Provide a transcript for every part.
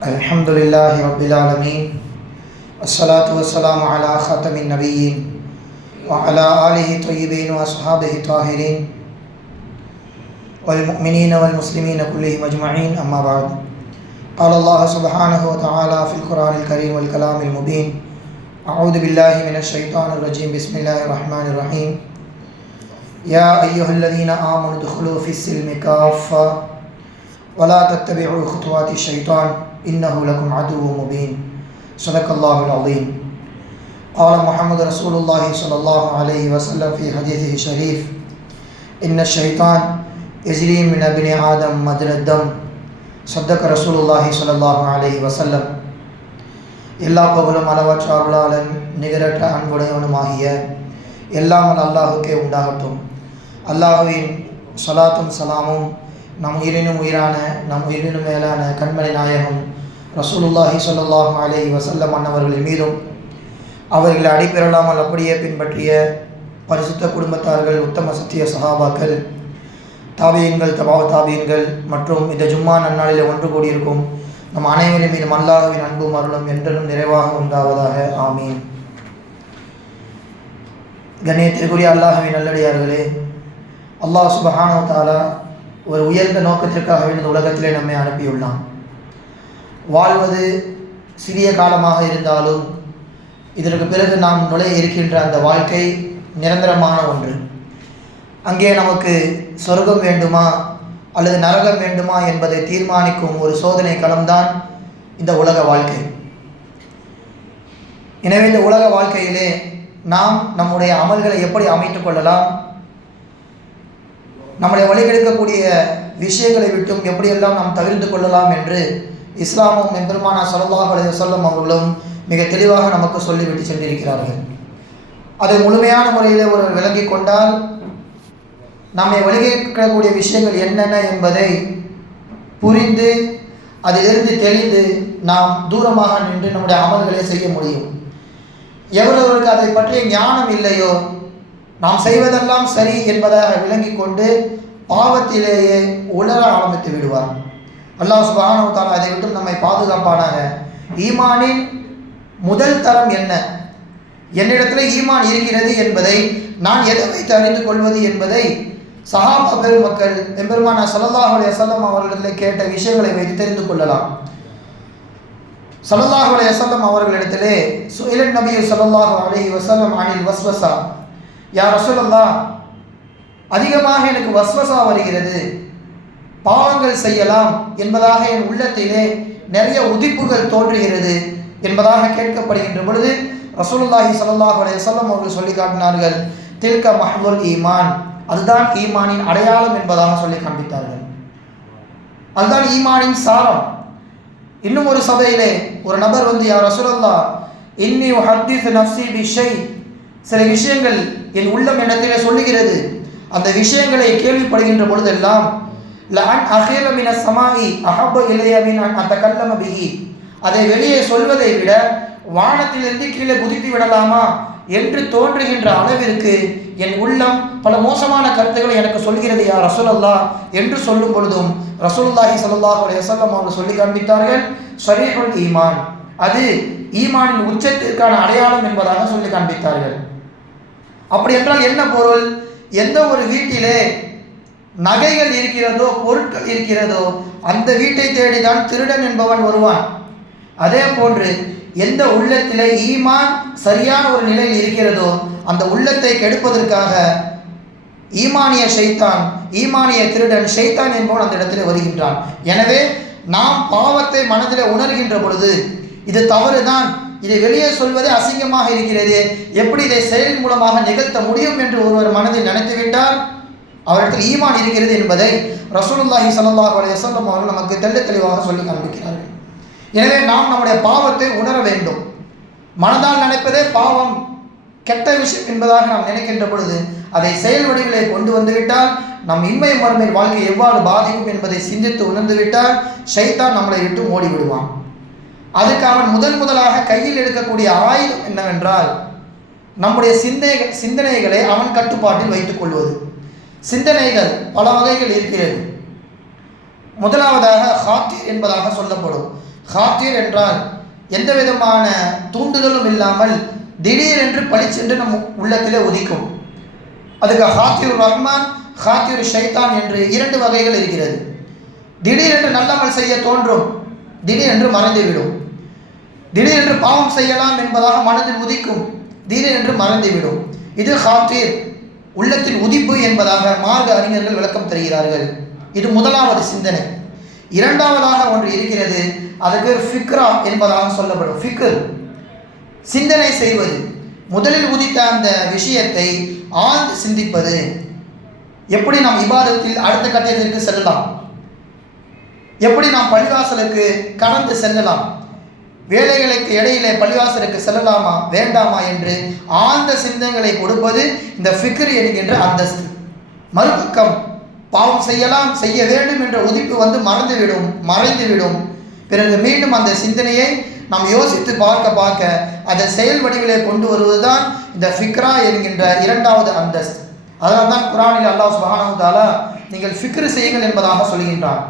Alhamdulillahi Rabbil Alameen. Assalatu wassalamu ala khatamin nabiyyin wa ala alihi tayyibin wa ashabihi tahirin wal mu'minina wal muslimina kullihim ajma'in, amma ba'd. Qala Allah subhanahu wa ta'ala fil Qur'anil Karim wal kalamil mubin. A'udhu billahi minash shaitanir rajim. Bismillahir rahmanir rahim. Ya ayyuhalladhina amanu udkhulu fis silmi kaffa wa la tattabi'u khutuwati syaitan innahu lakum aduwwun mubin. Sadaqallahul azim. Qala Muhammad Rasulullah sallallahu alaihi wasallam fi hadithihi sharif, inna shaitan yajri min ibni adam majra dam. Sadaqa Rasulullah sallallahu alaihi wasallam. எல்லா புகழும் அளவற்ற அருளாளன் நிகரற்ற அன்புடையவனுமாகிய எல்லாமல் அல்லாஹுக்கே உண்டாகட்டும். அல்லாஹுவின் ஸலாத்தும் சலாமும் நம் உயிரினும் உயிரான நம் உயிரினும் மேலான கண்மணி நாயகம் ரசூலுல்லாஹி ஸல்லல்லாஹு அலைஹி வஸல்லம் அன்னவர்களின் மீதும் அவர்களை அடிப்பெறலாமல் அப்படியே பின்பற்றிய பரிசுத்த குடும்பத்தார்கள், உத்தம சத்திய சஹாபாக்கள், தாபியீன்கள், தபாவ் தாபியீன்கள் மற்றும் இந்த ஜும்மா நன்னாளில் ஒன்று கூடியிருக்கும் நம் அனைவரின் மீதும் அல்லாஹ்வின் அன்பும் அருளும் என்றும் நிறைவாக உண்டாவதாக. ஆமீன். கண்ணியத்திற்குரிய அல்லாஹ்வின் நல்லடியார்களே, அல்லாஹ் சுப்ஹானஹு வ தஆலா ஒரு உயர்ந்த நோக்கத்திற்காக இந்த உலகத்திலே நம்மை அனுப்பியுள்ளான். வாழ்வது சிறிய காலமாக இருந்தாலும் இதற்கு பிறகு நாம் நுழைய இருக்கின்ற அந்த வாழ்க்கை நிரந்தரமான ஒன்று. அங்கே நமக்கு சொர்க்கம் வேண்டுமா அல்லது நரகம் வேண்டுமா என்பதை தீர்மானிக்கும் ஒரு சோதனை களம்தான் இந்த உலக வாழ்க்கை. எனவே இந்த உலக வாழ்க்கையிலே நாம் நம்முடைய அமல்களை எப்படி அமைத்துக் கொள்ளலாம், நம்மளை வழிகெடுக்கக்கூடிய விஷயங்களை விட்டும் எப்படியெல்லாம் நாம் தவிர்த்து கொள்ளலாம் என்று இஸ்லாமும் எம்பெருமானா ஸல்லல்லாஹு அலைஹி வஸல்லம் அவர்களும் மிக தெளிவாக நமக்கு சொல்லிவிட்டு சென்றிருக்கிறார்கள். அதை முழுமையான முறையில் ஒரு விளங்கி கொண்டால் நம்மை வழிகெடுக்கக்கூடிய விஷயங்கள் என்னென்ன என்பதை புரிந்து அதிலிருந்து தெளிந்து நாம் தூரமாக நின்று நம்முடைய அமல்களை செய்ய முடியும். எவ்வளவுக்கு அதை பற்றிய ஞானம் இல்லையோ, நாம் செய்வதெல்லாம் சரி என்பதாக விளங்கி கொண்டு பாவத்திலேயே உலர ஆரம்பித்து விடுவார். அல்லாஹ் சுப்ஹானஹு வ தஆலா அதை விட்டு நம்மை பாதுகாப்பானாக. ஈமானின் முதல் தரம் என்ன, என்னிடத்தில் ஈமான் இருக்கிறது என்பதை நான் எதை வைத்து அறிந்து கொள்வது என்பதை சஹாபா பெருமக்கள் எம்பெருமானா ஸல்லல்லாஹு அலைஹி வஸல்லம் அவர்களிடத்தில் கேட்ட விஷயங்களை வைத்து தெரிந்து கொள்ளலாம். ஸல்லல்லாஹு அலைஹி வஸல்லம் அவர்களிடத்திலே சுஇலன் நபி ஸல்லல்லாஹு அலைஹி வஸல்லம் அனில் வஸ்வஸா, யா ரசூலல்லாஹ், அதிகமாக எனக்கு வஸ்வஸா வருகிறது, பாவங்கள் செய்யலாம் என்பதாக என் உள்ளத்திலே நிறைய உதிப்புகள் தோன்றுகிறது என்பதாக கேட்கப்படுகின்ற பொழுது ரசூலுல்லாஹி ஸல்லல்லாஹு அலைஹி வஸல்லம் அவர்கள் சொல்லி காட்டினார்கள், தில்க மஹ்துல் ஈமான், அதுதான் ஈமானின் அடையாளம் என்பதாக சொல்லி காண்பித்தார்கள். அதுதான் ஈமானின் சாரம். இன்னும் ஒரு சபையிலே ஒரு நபர் வந்து, யா ரசூலல்லாஹ், இன்னி உஹத்திஸு நஃப்ஸி பிஷை, சில விஷயங்கள் என் உள்ளம் இடத்திலே சொல்லுகிறது, அந்த விஷயங்களை கேள்விப்படுகின்ற பொழுதெல்லாம் லஅன் அஹீர மினஸ் ஸமாஇ அஹப்பு இலைய மின் அன் அத்தகல்லம பிஹி, அதை வெளியே சொல்வதை விட வானத்திலிருந்து கீழே குதித்து விடலாமா என்று தோன்றுகின்ற அளவிற்கு என் உள்ளம் பல மோசமான கருத்துக்களை எனக்கு சொல்கிறது யா ரசூலல்லாஹ் என்று சொல்லும் பொழுதும் ரசூலுல்லாஹி ஸல்லல்லாஹு அலைஹி வஸல்லம் அவர்கள் சொல்லி காண்பித்தார்கள், ஸரீஹுல் ஈமான், அது ஈமானின் உச்சத்திற்கான அடையாளம் என்பதாக சொல்லி காண்பித்தார்கள். அப்படி என்றால் என்ன பொருள்? எந்த ஒரு வீட்டிலே நகைகள் இருக்கிறதோ, பொருட்கள் இருக்கிறதோ, அந்த வீட்டை தேடிதான் திருடன் என்பவன் வருவான். அதே போன்று எந்த உள்ளத்திலே ஈமான் சரியான ஒரு நிலையில் இருக்கிறதோ அந்த உள்ளத்தை கெடுப்பதற்காக ஈமானிய ஷைத்தான், ஈமானிய திருடன் ஷைத்தான் என்பவன் அந்த இடத்திலே வருகின்றான். எனவே நாம் பாவத்தை மனதில் உணர்கின்ற பொழுது இது தவறுதான், இதை வெளியே சொல்வதே அசிங்கமாக இருக்கிறது, எப்படி இதை செயலின் மூலமாக நிகழ்த்த முடியும் என்று ஒருவர் மனதில் நினைத்துவிட்டால் அவரிடத்தில் ஈமான் இருக்கிறது என்பதை ரசூலுல்லாஹி ஸல்லல்லாஹு அலைஹி வஸல்லம் அவர்கள் நமக்கு தெளிவாக சொல்லி காண்பிக்கிறார்கள். எனவே நாம் நம்முடைய பாவத்தை உணர வேண்டும். மனதால் நினைப்பதே பாவம், கெட்ட விஷயம் என்பதாக நாம் நினைக்கின்ற பொழுது அதை செயல் வடிவிலே கொண்டு வந்துவிட்டால் நம் இன்மை மறுமை வாழ்க்கை எவ்வாறு பாதிக்கும் என்பதை சிந்தித்து உணர்ந்துவிட்டால் ஷைத்தான் நம்மளை விட்டு ஓடி விடுவான். அதுக்கு அவன் முதலாக கையில் எடுக்கக்கூடிய ஆயுதம் என்னவென்றால் நம்முடைய சிந்தனைகளை அவன் கட்டுப்பாட்டில் வைத்துக் கொள்வது. சிந்தனைகள் பல வகைகள் இருக்கிறது. முதலாவதாக ஹாத்திர் என்பதாக சொல்லப்படும். ஹாத்திர் என்றால் எந்த விதமான தூண்டுதலும் இல்லாமல் திடீரென்று பளிச்சென்று நம் உள்ளத்திலே உதிக்கும். அதுக்கு ஹாத்திர் ரஹ்மான், ஹாத்திர் ஷைத்தான் என்று 2 வகைகள் இருக்கிறது. திடீரென்று நல்லமல் செய்ய தோன்றும், திடீரென்று மறைந்துவிடும். திடீரென்று பாவம் செய்யலாம் என்பதாக மனதில் உதிக்கும், திடீரென்று மறைந்துவிடும். இது ஹாத்திர், உள்ளத்தின் உதிப்பு என்பதாக மார்க்க அறிஞர்கள் விளக்கம் தருகிறார்கள். இது முதலாவது சிந்தனை. இரண்டாவதாக ஒன்று இருக்கிறது, அதுக்கு ஃபிக்ரா என்பதாக சொல்லப்படும். ஃபிக்ர், சிந்தனை செய்வது. முதலில் உதித்த அந்த விஷயத்தை ஆழ்ந்து சிந்திப்பது. எப்படி நாம் இபாதத்தில் அடுத்த கட்டத்திற்கு செல்லலாம், எப்படி நாம் பள்ளிவாசலுக்கு கடந்து செல்லலாம், வேலைகளுக்கு இடையிலே பள்ளிவாசலுக்கு செல்லலாமா வேண்டாமா என்று ஆழ்ந்த சிந்தனைகளை கொடுப்பது இந்த ஃபிக்ர் என்கின்ற அந்தஸ்து. மறுபக்கம் பாவம் செய்யலாம், செய்ய வேண்டும் என்ற உதிப்பு வந்து மறைந்துவிடும். பிறகு மீண்டும் அந்த சிந்தனையை நாம் யோசித்து பார்க்க அதை செயல் வடிவிலே கொண்டு வருவதுதான் இந்த ஃபிக்ரா என்கின்ற இரண்டாவது அந்தஸ்து. அதனால் தான் குர்ஆனில் அல்லாஹ் சுப்ஹானஹு வ தஆலா நீங்கள் ஃபிக்ர் செய்யுங்கள் என்பதாக சொல்கின்றான்.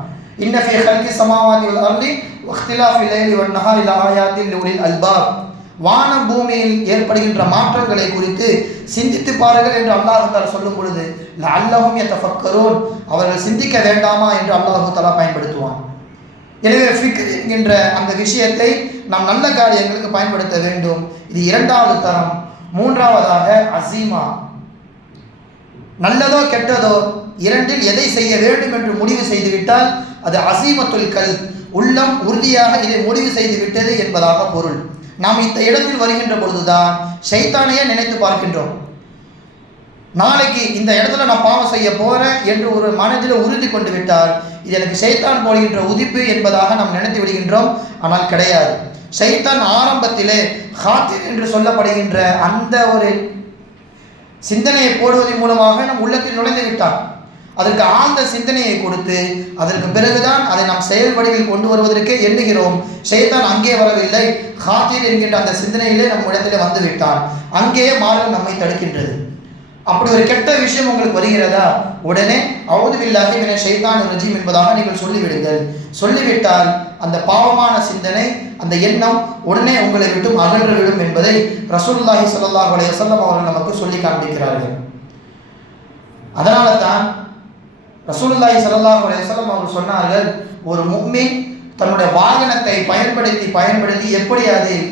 இன்ன ஃபீ ஹல்கி ஸமாவாதி வல் அர்தி வக்திலாஃபில் லைலி வன் நஹாரி லஆயாத்தின் லிஉலில் அல்பாப். வானம் பூமியில் ஏற்படுகின்ற மாற்றங்களை குறித்து சிந்தித்து பாருங்கள் என்று அல்லாஹ் தஆலா சொல்லும் பொழுது லஅல்லஹும் யதஃபக்கரூன், அவர்கள் சிந்திக்க வேண்டாமா என்று அல்லாஹ் தஆலா பயன்படுத்துவான். எனவே ஃபிக்ர் என்கின்ற அந்த விஷயத்தை நாம் நல்ல காரியங்களுக்கு பயன்படுத்த வேண்டும். இது இரண்டாவது தரம். மூன்றாவதாக அசீமா, நல்லதோ கெட்டதோ இரண்டில் எதை செய்ய வேண்டும் என்று முடிவு செய்துவிட்டால் அது அசீமத்துல் கல், உள்ளம் உறுதியாக இதை முடிவு செய்து விட்டது என்பதாக பொருள். நாம் இந்த இடத்தில் வருகின்ற பொழுதுதான் ஷைத்தானையே நினைத்து பார்க்கின்றோம். நாளைக்கு இந்த இடத்துல நான் பாவம் செய்ய போகிறேன் என்று ஒரு மனதில் உறுதி கொண்டு விட்டால் இது எனக்கு ஷைத்தான் போடுகின்ற உதிப்பு என்பதாக நாம் நினைத்து விடுகின்றோம். ஆனால் கிடையாது. ஷைத்தான் ஆரம்பத்திலே ஹாத்திர் என்று சொல்லப்படுகின்ற அந்த ஒரு சிந்தனையை போடுவதன் மூலமாக நம் உள்ளத்தில் நுழைந்து விட்டான். அதற்கு ஆழ்ந்த சிந்தனையை கொடுத்து அதற்கு பிறகுதான் அதை நாம் செயல் வடிவில் கொண்டு வருவதற்கே எண்ணுகிறோம். ஷைத்தான் அங்கே வரவில்லை, ஹாத்திர் என்கின்ற அந்த சிந்தனையிலே நம் இடத்திலே வந்து விட்டான். அங்கேயே மார்க்கம் நம்மை தடுக்கின்றது. அப்படி ஒரு கெட்ட விஷயம் உங்களுக்கு வருகிறதா, உடனே அஊது பில்லாஹி மினஷ் ஷைத்தானிர் ரஜீம் என்பதாக நீங்கள் சொல்லிவிடுங்கள். சொல்லிவிட்டால் அந்த பாவமான சிந்தனை, அந்த எண்ணம் உடனே உங்களை விட்டு அகன்றுவிடும் என்பதை ரசூலுல்லாஹி ஸல்லல்லாஹு அலைஹி வஸல்லம் அவர்கள் நமக்கு சொல்லி காண்பிக்கிறார்கள். அதனால தான் ரசூலுல்லாஹி ஸல்லல்லாஹு அலைஹி வஸல்லம் அவர்கள் சொன்னார்கள், ஒரு முஃமின் தன்னுடைய வாகனத்தை பயன்படுத்தி எப்படி அதில்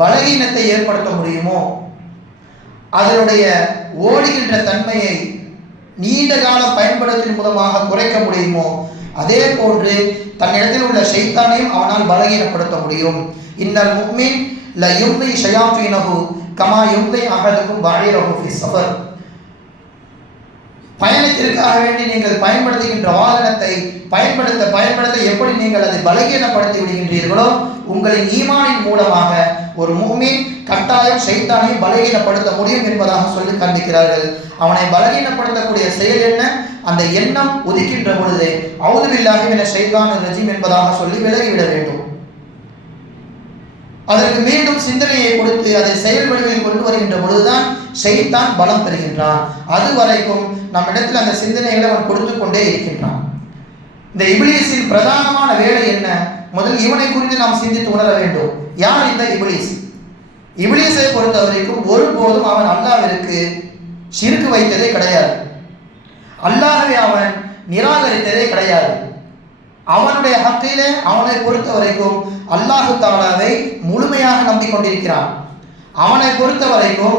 பலகீனத்தை ஏற்படுத்த முடியுமோ, அதனுடைய ஓடுகின்ற தன்மையை நீண்ட காலம் பயன்படுத்துவதன் மூலமாக குறைக்க முடியுமோ, அதே போன்று தன்னிடத்தில் உள்ள ஷைத்தானையும் அவனால் பலகீனப்படுத்த முடியும். இன்னல் முஃமின் ல யும்லி ஷயாத்தீனஹு கமா யும்லி அஹதுக்கும் பஈரஹு ஃபி ஸஃபர். பயணத்திற்காக வேண்டி நீங்கள் பயன்படுத்துகின்ற வாகனத்தை பயன்படுத்த எப்படி நீங்கள் அதை பலகீனப்படுத்தி விடுகின்றீர்களோ, உங்களின் ஈமானின் மூலமாக ஒரு முஃமின் கட்டாயம் ஷைத்தானை பலகீனப்படுத்த முடியும் என்பதாக சொல்லி காண்பிக்கிறார்கள். அவனை பலகீனப்படுத்தக்கூடிய செயல் என்ன? அந்த எண்ணம் உதிக்கின்ற பொழுது அஊது பில்லாஹி மினஷ் ஷைத்தானிர் ரஜீம் என்பதாக சொல்லி விலகிவிட வேண்டும். அதற்கு மீண்டும் சிந்தனையை கொடுத்து அதை செயல் வடிவில் கொண்டு வருகின்ற பொழுதுதான் ஷைத்தான் பலம் பெறுகின்றான். அது வரைக்கும் நம்மிடத்தில் அந்த சிந்தனைகளை அவன் கொடுத்து கொண்டே இருக்கின்றான். இந்த இப்லீஸின் பிரதானமான வேலை என்ன? முதல் இவனை குறித்து நாம் சிந்தித்து உணர வேண்டும். யார் இந்த இப்லீஸ்? இப்லீஸை பொறுத்த வரைக்கும் ஒருபோதும் அவன் அல்லாஹ்விற்கு ஷிர்க் வைத்ததே கிடையாது. அல்லாஹ்வை அவன் நிராகரித்ததே கிடையாது. அவனுடைய ஹக்கிலே அவனை பொறுத்த வரைக்கும் அல்லாஹு தஆலாவை முழுமையாக நம்பிக்கொண்டிருக்கிறான். அவனை பொறுத்த வரைக்கும்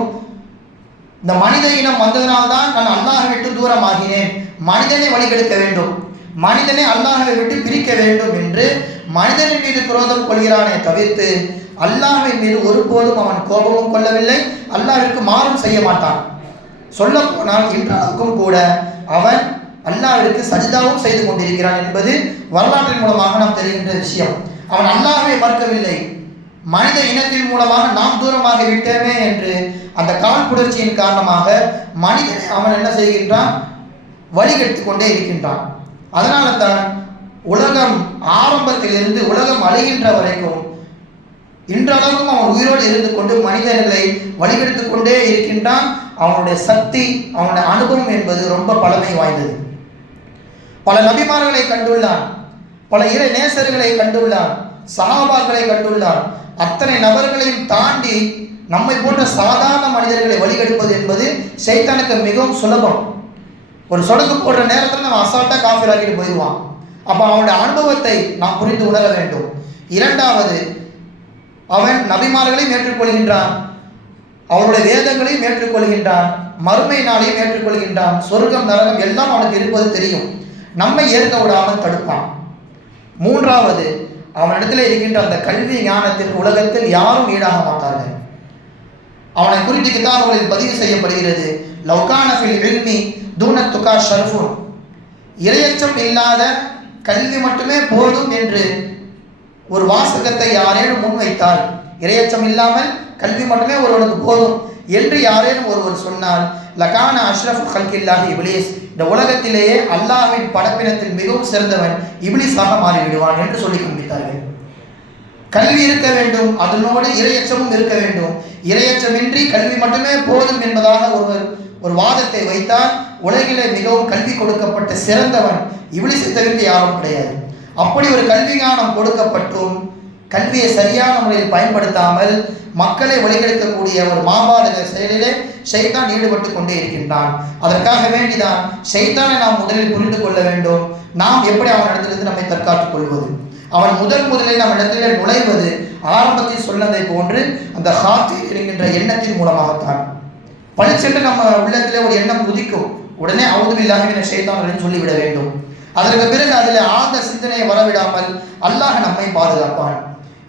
இந்த மனித இனம் வந்ததனால்தான் நான் அல்லாஹ்வை விட்டு தூரமாகினேன், மனிதனை வழிகெடுக்க வேண்டும், மனிதனை அல்லாஹ்வை விட்டு பிரிக்க வேண்டும் என்று மனிதனின் மீது குரோதம் கொள்கிறானே தவிர்த்து அல்லாஹ்வின் மீது ஒருபோதும் அவன் கோபமும் கொள்ளவில்லை, அல்லாஹ்விற்கு மாறும் செய்ய மாட்டான். சொல்ல போனால் இன்றளவுக்கும் கூட அவன் அல்லாஹ்விற்கு சஜிதாவும் செய்து கொண்டிருக்கிறான் என்பது வரலாற்றின் மூலமாக நாம் தெரிகின்ற விஷயம். அவன் அல்லாஹ்வை மறுக்கவில்லை, மனித இனத்தின் மூலமாக நாம் தூரமாக விட்டேமே என்று அந்த காழ்ப்புணர்ச்சியின் காரணமாக மனிதனை அவன் என்ன செய்கின்றான்? வழிகெடுத்து கொண்டே இருக்கின்றான். அதனால தான் உலகம் ஆரம்பத்திலிருந்து உலகம் அழிகின்ற வரைக்கும் இன்றளவும் அவன் உயிரோடு இருந்து கொண்டு மனிதர்களை வழிகெடுத்து கொண்டே இருக்கின்றான். அவனுடைய சக்தி, அவனுடைய அனுபவம் என்பது ரொம்ப பழமை வாய்ந்தது. பல நபிமார்களை கண்டுள்ளான், பல இறை நேசர்களை கண்டுள்ளான், சஹாபாக்களை கண்டுள்ளார். அத்தனை நபர்களையும் தாண்டி நம்மை போன்ற சாதாரண மனிதர்களை வழிகெடுப்பது என்பது ஷைத்தானுக்கு மிகவும் சுலபம். ஒரு சொடக்கு போடுற நேரத்தில் நம்ம அசால்ட்டாக காஃபிராக்கிட்டு போயிடுவான். அப்போ அவனுடைய அனுபவத்தை நாம் புரிந்து உணர வேண்டும். இரண்டாவது, அவன் நபிமார்களையும் ஏற்றுக்கொள்கின்றான், அவருடைய வேதங்களையும் ஏற்றுக்கொள்கின்றான், மறுமை நாளையும் ஏற்றுக்கொள்கின்றான், சொர்க்கம் நரகம் எல்லாம் அவனுக்கு இருப்பது தெரியும். நம்மை ஏற்க விடாமல் தடுப்பான். மூன்றாவது, அவனிடத்தில் இருக்கின்ற அந்த கல்வி ஞானத்திற்கு உலகத்தில் யாரும் ஈடாக மாட்டார்கள். அவனை குறித்து கிதாபுகளில் பதிவு செய்யப்படுகிறது, லவ்கான ஃபில் இல்மி தூன துகா ஷர்ஃபுன், இரையச்சம் இல்லாத கல்வி மட்டுமே போதும் என்று ஒரு வாசகத்தை யாரேனும் முன்வைத்தால், இரையச்சம் இல்லாமல் கல்வி மட்டுமே ஒருவனுக்கு போதும் என்று யாரேனும் ஒருவர் சொன்னால், லகான அஷ்ரஃப் ஹல்கில்லாஹி இப்லீஸ், இந்த உலகத்திலேயே அல்லாஹ்வின் படைப்பினத்தில் மிகவும் சிறந்தவன் இப்லீஸாக மாறிவிடுவான் என்று சொல்லி காண்பித்தார்கள். கல்வி இருக்க வேண்டும், அதனோடு இரையச்சமும் இருக்க வேண்டும். இரையச்சமின்றி கல்வி மட்டுமே போதும் என்பதாக ஒரு வாதத்தை வைத்தால், உலகிலே மிகவும் கல்வி கொடுக்கப்பட்ட சிறந்தவன் இப்லீஸை தவிர்த்து யாரும் கிடையாது. அப்படி ஒரு கல்வி ஞானம் கொடுக்கப்பட்டும் கல்வியை சரியான முறையில் பயன்படுத்தாமல் மக்களை வழிகெடுக்கக்கூடிய ஒரு மாபாதக செயலிலே ஷைத்தான் ஈடுபட்டு கொண்டே இருக்கின்றான். அதற்காக வேண்டிதான் ஷைத்தானை நாம் முதலில் புரிந்து கொள்ள வேண்டும். நாம் எப்படி அவனிடத்திலிருந்து நம்மை தற்காத்துக் கொள்வது? அவன் முதலில் நம் இடத்திலே நுழைவது ஆரம்பத்தில் சொன்னதை போன்று அந்த ஹாத்தீர் என்கின்ற எண்ணத்தின் மூலமாகத்தான். பளிச்சென்று நம்ம உள்ளத்திலே ஒரு எண்ணம் குதிக்கும், உடனே அவுது பில்லாஹி மினஷ் ஷைத்தானிர் சொல்லிவிட வேண்டும். அதற்கு பிறகு அதில் ஆழ்ந்த சிந்தனையை வரவிடாமல் அல்லாஹ் நம்மை பாதுகாப்பான்.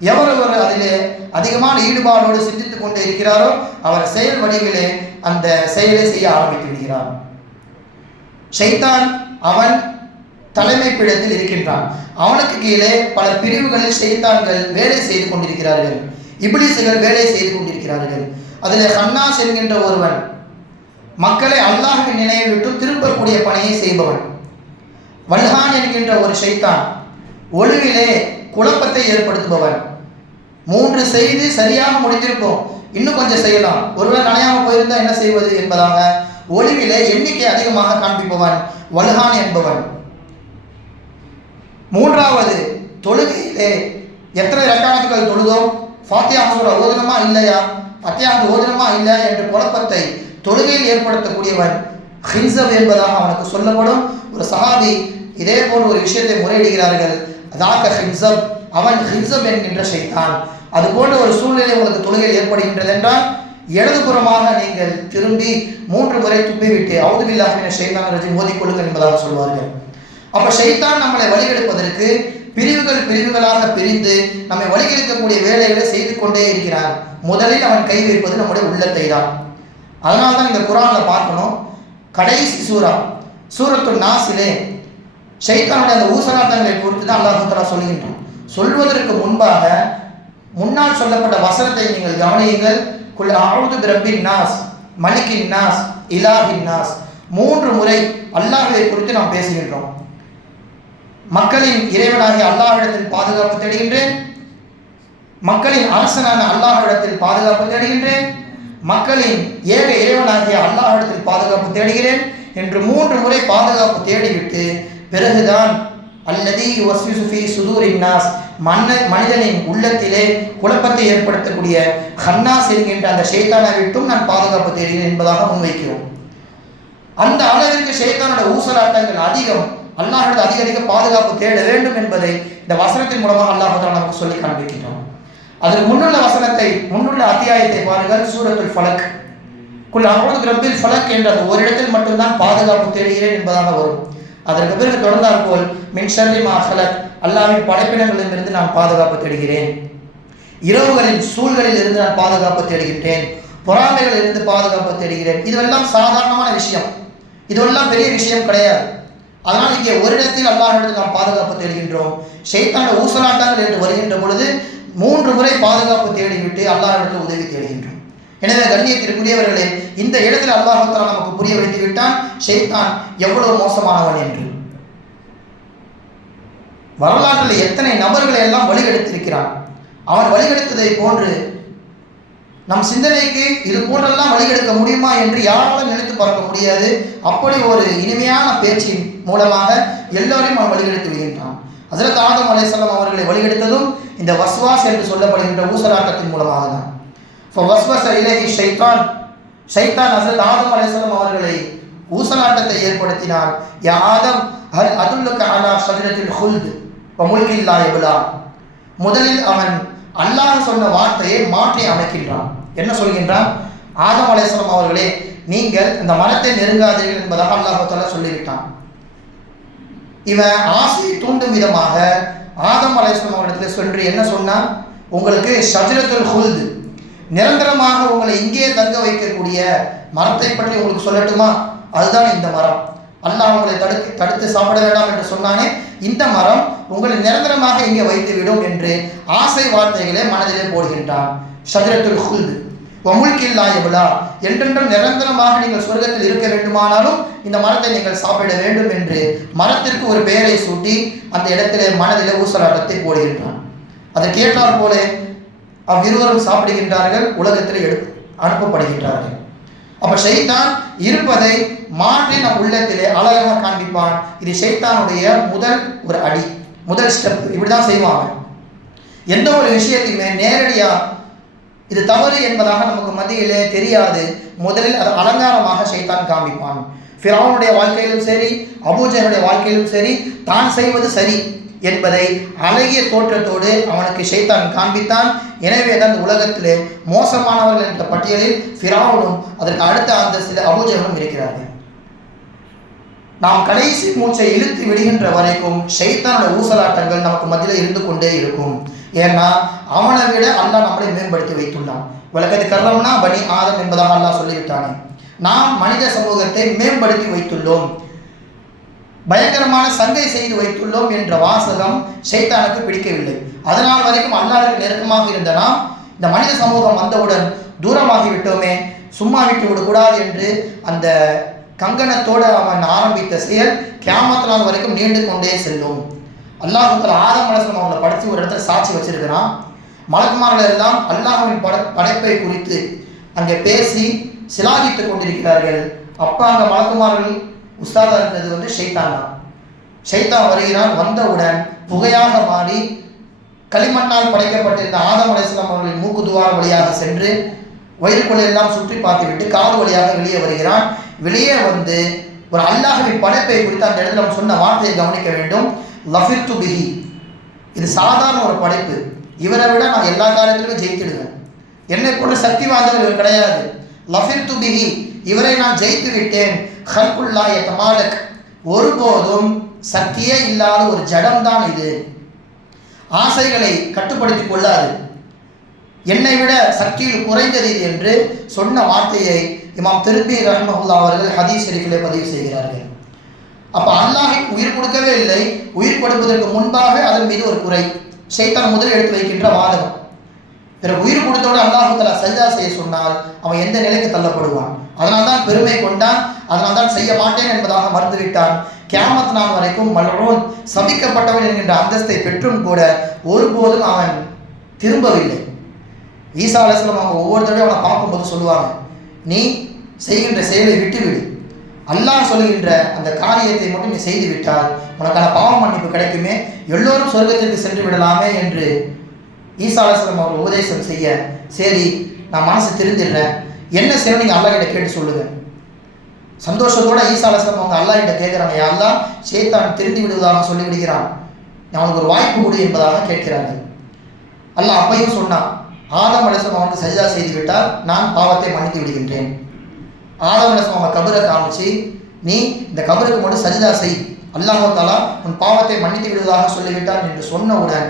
எவரொரு அதிலே அதிகமான ஈடுபாடோடு சிந்தித்துக் கொண்டே இருக்கிறாரோ அவர் செயல் வடிவிலே அந்த செயலை செய்ய ஆரம்பித்து விடுகிறார். ஷைத்தான் அவன் தலைமை பீடத்தில் இருக்கின்றான். அவனுக்கு கீழே பல பிரிவுகளில் ஷைத்தான்கள் வேலை செய்து கொண்டிருக்கிறார்கள், இப்லீஸ்கள் வேலை செய்து கொண்டிருக்கிறார்கள். அதில் ஹன்னாஸ் என்கின்ற ஒருவன் மக்களை அல்லாஹ்வின் நினைவை விட்டு திருப்பக்கூடிய பணியை செய்பவன். வல்ஹான் என்கின்ற ஒரு ஷைத்தான் ஒழுவிலே குழப்பத்தை ஏற்படுத்துபவன். 3 செய்து சரியாக முடிந்திருப்போம், இன்னும் கொஞ்சம் செய்யலாம், ஒருவேளை நனையாமல் போயிருந்தால் என்ன செய்வது என்பதாக ஒளிவிலே எண்ணிக்கை அதிகமாக காண்பிப்பவன் வல்ஹான் என்பவன். மூன்றாவது, தொழுகையிலே எத்தனை ரக்காத்துகள் தொழுதோம், ஃபாத்திஹா சூரா ஓதனமா இல்லையா, ஃபத்திஹா ஓதனமா இல்லையா என்ற குழப்பத்தை தொழுகையில் ஏற்படுத்தக்கூடியவன் ஹின்சப் என்பதாக அவனுக்கு சொல்லப்படும். ஒரு சஹாபி இதே போன்ற ஒரு விஷயத்தை முறையிடுகிறார்கள், அதாக ஹின்சப், அவன் ஹின்சப் என்கின்ற ஷைத்தான். அது போன்ற ஒரு சூழ்நிலை உங்களுக்கு தொழுகையில் ஏற்படுகின்றது என்றால் இடதுபுறமாக நீங்கள் திரும்பி 3 முறை துப்பிவிட்டு அவுது பில்லாஹி மினஷ் ஷைத்தானிர் ரஜீம் ஓதிக்கொள்ளுங்கள் என்பதாக சொல்வார்கள். அப்போ ஷைத்தான் நம்மளை வழிகெடுப்பதற்கு பிரிவுகளாக பிரிந்து நம்மை வழிகெடுக்கக்கூடிய வேலைகளை செய்து கொண்டே இருக்கிறான். முதலில் அவன் கை வைப்பது நம்முடைய உள்ளத்தை தான். அதனால தான் இந்த குர்ஆனில் பார்க்கணும், கடைசி சூரத்துன் நாஸிலே ஷைத்தானுடைய அந்த ஊசலாட்டங்களை குறித்து தான் அல்லாஹ் தஆலா சொல்கின்றான். சொல்வதற்கு முன்பாக முன்னால் சொல்லப்பட்ட வசனத்தை நீங்கள் கவனியுங்கள். குல் அஊது பிரப்பின் நாஸ், மலிக்கின் நாஸ், இலாஹின் நாஸ். 3 முறை அல்லாஹ்வை குறித்து நாம் பேசுகின்றோம். மக்களின் இறைவனாகிய அல்லாஹ்விடத்தில் பாதுகாப்பு தேடுகின்றேன், மக்களின் அரசனான அல்லாஹ்விடத்தில் பாதுகாப்பு தேடுகின்றேன், மக்களின் ஏக இறைவனாகிய அல்லாஹ்விடத்தில் பாதுகாப்பு தேடுகிறேன் என்று 3 முறை பாதுகாப்பு தேடிவிட்டு பிறகுதான் அல்லதி யுவஸ்விசு ஃபீ சுதூரின் நாஸ், மனிதனின் உள்ளத்திலே குழப்பத்தை ஏற்படுத்தக்கூடிய ஹன்னாஸ் என்கின்ற அந்த ஷைத்தானை விட்டும் நான் பாதுகாப்பு தேடுகிறேன் என்பதாக முன்வைக்கிறோம். அந்த அளவிற்கு ஷைத்தானோட ஊசலாட்டங்கள் அதிகம், அல்லாஹ்விட அதிக பாதுகாப்பு தேட வேண்டும் என்பதை இந்த வசனத்தின் மூலமாக அல்லாஹ் தஆலா நமக்கு சொல்லி காண்பிக்கின்றோம். அதில் முன்னுள்ள அத்தியாயத்தை பாருங்கள், சூரத்துல் ஃபலக். குல் அஊது பிரப்பில் ஃபலக் என்ற ஒரு இடத்தில் மட்டும்தான் பாதுகாப்பு தேடுகிறேன் என்பதாக வரும். அதற்கு பிறகு தொடர்ந்தால் போல் மின் ஷர்ரி மா ஹலக், அல்லாஹ்வின் படைப்பினங்களிலிருந்து நான் பாதுகாப்பு தேடுகிறேன், இரவுகளின் சூழ்களில் இருந்து நான் பாதுகாப்பு தேடுகின்றேன், பொறாமைகளில் இருந்து பாதுகாப்பு தேடுகிறேன். இதுவெல்லாம் சாதாரணமான விஷயம், இதுவெல்லாம் பெரிய விஷயம் கிடையாது. அதனால் இங்கே ஒரு இடத்தில் அல்லாஹ்விடத்தில் நாம் பாதுகாப்பு தேடுகின்றோம். ஷைத்தான ஊசலாட்டங்கள் என்று வருகின்ற பொழுது 3 முறை பாதுகாப்பு தேடிவிட்டு அல்லாஹ்விடத்தில் உதவி தேடுகின்றோம். எனவே கண்ணியத்திற்குரியவர்களே, இந்த இடத்தில் அல்லாஹ் தஆலா நமக்கு புரிய வைத்து விட்டான் ஷைத்தான் எவ்வளவு மோசமானவன் என்று. வரலாற்றில் எத்தனை நபர்களை எல்லாம் வழிகெடுத்திருக்கிறான். அவன் வழிகெடுத்ததை போன்று நம் சிந்தனைக்கு இது போன்றெல்லாம் வழிகெடுக்க முடியுமா என்று யாராலும் நினைத்து பார்க்க முடியாது. அப்படி ஒரு இனிமையான பேச்சின் மூலமாக எல்லோரையும் அவன் வழிகெடுத்து விடுகின்றான். ஹஜ்ரத் ஆதம் அலைஹிஸ்ஸலாம் அவர்களை வழிகெடுத்ததும் இந்த வஸ்வாஸ் என்று சொல்லப்படுகின்ற ஊசலாட்டத்தின் மூலமாக தான். வஸ்வஸ இலைஹி ஷைத்தான், ஷைத்தான் ஹஸரத் ஆதம் அலைஹிஸ்ஸலாம் அவர்களை ஊசலாட்டத்தை ஏற்படுத்தினார். யா ஆதம் ஹல் அதுல்லுக அலா ஷஜரத்தில் ஹுல்த் வ முல்கின் லா யப்லா. முதலில் அவன் அல்லாஹ் சொன்ன வார்த்தையை மாற்றி அமைக்கின்றான். என்ன சொல்கின்றான்? ஆதம் அலைஹிஸ்ஸலாம் அவர்களே, நீங்கள் இந்த மரத்தை நெருங்காதீர்கள் என்பதாக அல்லாஹ் தஆலா சொல்லிவிட்டான். இவன் ஆசையை தூண்டும் விதமாக ஆதம் அலைஹிஸ்ஸலாம் அவரிடத்தில் சென்று என்ன சொன்னான்? உங்களுக்கு ஷஜரத்துல் ஹுல்த், நிரந்தரமாக உங்களை இங்கே தங்க வைக்கக்கூடிய மரத்தை பற்றி உங்களுக்கு சொல்லட்டுமா? அதுதான் இந்த மரம். அல்லாஹ் உங்களை தடுத்து சாப்பிட வேண்டாம் என்று சொன்னானே, இந்த மரம் உங்களை நிரந்தரமாக இங்கே வைத்து விடும் என்று ஆசை வார்த்தைகளை மனதிலே போடுகின்றான். ஷஜரத்துல் ஹுல்த் வ முல்கின் லா யப்லா, என்றென்றும் நிரந்தரமாக நீங்கள் சொர்க்கத்தில் இருக்க வேண்டுமானாலும் இந்த மரத்தை நீங்கள் சாப்பிட வேண்டும் என்று மரத்திற்கு ஒரு பெயரை சூட்டி அந்த இடத்திலே மனதிலே ஊசலாட்டத்தை போடுகின்றான். அதற்கு ஏற்றார் போல அவ்விருவரும் சாப்பிடுகின்றார்கள், உலகத்தில் அனுப்பப்படுகின்றார்கள். அப்ப ஷைத்தான் இருப்பதை மாற்றி நம் உள்ளத்திலே அழகாக காண்பிப்பான். இது ஷைத்தானுடைய முதல் ஒரு அடி, முதல் ஸ்டெப். இப்படிதான் செய்வாங்க. எந்த ஒரு விஷயத்தையுமே நேரடியா இது தவறு என்பதாக நமக்கு மத்தியிலே தெரியாது, முதலில் அது அலங்காரமாக ஷைத்தான் காண்பிப்பான். ஃபிரௌனுடைய வாழ்க்கையிலும் சரி, அபூஜஹலுடைய வாழ்க்கையிலும் சரி, தான் செய்வது சரி என்பதை அழகிய தோற்றத்தோடு அவனுக்கு ஷைத்தான் காண்பித்தான். எனவே தான் இந்த உலகத்திலே மோசமானவர்கள் என்ற பட்டியலில் ஃபிரௌனும் அதற்கு அடுத்த அந்தஸ்தில் அபூஜஹலும் இருக்கிறார்கள். நாம் கடைசி மூச்சை இழுத்து விடுகின்ற வரைக்கும் ஷைத்தானுடைய ஊசலாட்டங்கள் நமக்கு மத்தியில் இருந்து கொண்டே இருக்கும். ஏன்னா அவனை விட அல்லாஹ் நம்மளை மேம்படுத்தி வைத்துள்ளான். வலகத் கர்ரம்னா பனி ஆதம் என்பதாக அல்லாஹ் சொல்லிவிட்டானே. நாம் மனித சமூகத்தை மேம்படுத்தி வைத்துள்ளோம், பயங்கரமான சங்கை செய்து வைத்துள்ளோம் என்ற வாசகம் ஷைத்தானுக்கு பிடிக்கவில்லை. அதனால் வரைக்கும் அல்லாஹ்வுக்கு நெருக்கமாக இருந்த நாம் இந்த மனித சமூகம் வந்தவுடன் தூரமாகி விட்டோமே, சும்மா விட்டு விடக்கூடாது என்று அந்த கங்கணத்தோடு அவன் ஆரம்பித்த செயல் கியாமத் நாள் வரைக்கும் நீண்டு கொண்டே செல்லும். அல்லாஹ் ஆதம் அலைஹிஸ்ஸலாம் அவங்களை படித்து ஒரு இடத்துல சாட்சி வச்சிருக்கிறான். மலக்குமார்கள் எல்லாம் அல்லாஹ்வின் படைப்பை குறித்து அங்கே பேசி சிலாகித்துக் கொண்டிருக்கிறார்கள். அப்போ அங்கே மலக்குமார்கள் உஸ்தாதா இருந்தது ஷைத்தான் தான். ஷைத்தான் வருகிறான். வந்தவுடன் புகையாக மாறி களிமண்ணால் படைக்கப்பட்டிருந்த ஆதம் அலைஹிஸ்ஸலாம் அவர்களின் மூக்கு துவாரம் வழியாக சென்று வயிறுக்குள்ள எல்லாம் சுற்றி பார்த்துவிட்டு காது வழியாக வெளியே வருகிறான். வெளியே வந்து ஒரு அல்லாஹ்வின் படைப்பை குறித்து அந்த இடத்துல அவன் சொன்ன வார்த்தையை கவனிக்க வேண்டும். லஃபிர்து பிஹி, இது சாதாரண ஒரு படைப்பு, இவரை விட நான் எல்லா காரியத்திலுமே ஜெயித்திடுவேன், என்னை போன்ற சக்தி வாய்ந்தவர் இவர் கிடையாது. லஃபிர்து பிஹி, இவரை நான் ஜெயித்து விட்டேன். ஹல்குல்லா யதமாலக், ஒருபோதும் சக்தியே இல்லாத ஒரு ஜடம்தான் இது, ஆசைகளை கட்டுப்படுத்தி கொள்ளாது, என்னை விட சக்தியில் குறைந்தது இது என்று சொன்ன வார்த்தையை இமாம் திருப்பி ரஹ்மஹுல்லாஹ் அவர்கள் ஹதீஸ் ஷரீஃபிலே பதிவு செய்கிறார்கள். அப்போ அல்லாஹ் உயிர் கொடுக்கவே இல்லை, உயிர் கொடுப்பதற்கு முன்பாக அதன் மீது ஒரு குறை ஷைத்தான் முதல் எடுத்து வைக்கின்ற வாதகம். பிறகு உயிர் கொடுத்தோடு அல்லாஹ் தஆலா சஜ்தா செய்ய சொன்னால் அவன் எந்த நிலைக்கு தள்ளப்படுவான். அதனால்தான் பெருமை கொண்டான், அதனால்தான் செய்ய மாட்டேன் என்பதாக மறுத்துவிட்டான். கியாமத் நாள் வரைக்கும் மல்ஊன், சபிக்கப்பட்டவன் என்கின்ற அந்தஸ்தை பெற்றும் கூட ஒருபோதும் அவன் திரும்பவில்லை. ஈசா அலைஹிஸ்ஸலாம் அவங்க ஒவ்வொரு தடவையும் அவனை பார்க்கும்போது சொல்லுவாங்க, நீ செய்கின்ற செயலை விட்டுவிடு, அல்லாஹ் சொல்கின்ற அந்த காரியத்தை மட்டும் நீ செய்து விட்டால் உனக்கான பாவ மன்னிப்பு கிடைக்குமே, எல்லோரும் சொர்க்கத்திற்கு சென்று விடலாமே என்று ஈசா அலைஹிஸ்ஸலாம் அவங்க உபதேசம் செய்ய, சரி நான் மனசு திருந்திடுறேன், என்ன செய்யணும் நீங்கள் அல்லாஹ் கிட்ட கேட்டு சொல்லுங்க. சந்தோஷத்தோட ஈசா அலைஹிஸ்ஸலாம் அவங்க அல்லாஹ் கிட்ட கேட்குறாங்க, அல்லாஹ் ஷைத்தான் திருந்தி விடுவதாக சொல்லிவிடுகிறான், அவனுக்கு ஒரு வாய்ப்பு கொடு என்பதாக கேட்கிறார்கள். அல்லாஹ் அப்பையும் சொன்னான், ஆதம் அலைஹிஸ்ஸலாம் அவனுக்கு சஜ்தா செய்து விட்டால் நான் பாவத்தை மன்னித்து விடுகின்றேன். ஆதம் அலைஹிஸ்ஸலாம் அவங்க கபரை காமிச்சு, நீ இந்த கபருக்கு மட்டும் சஜ்தா செய், அல்லாஹ் தஆலா உன் பாவத்தை மன்னித்து விடுவதாக சொல்லிவிட்டான் என்று சொன்னவுடன்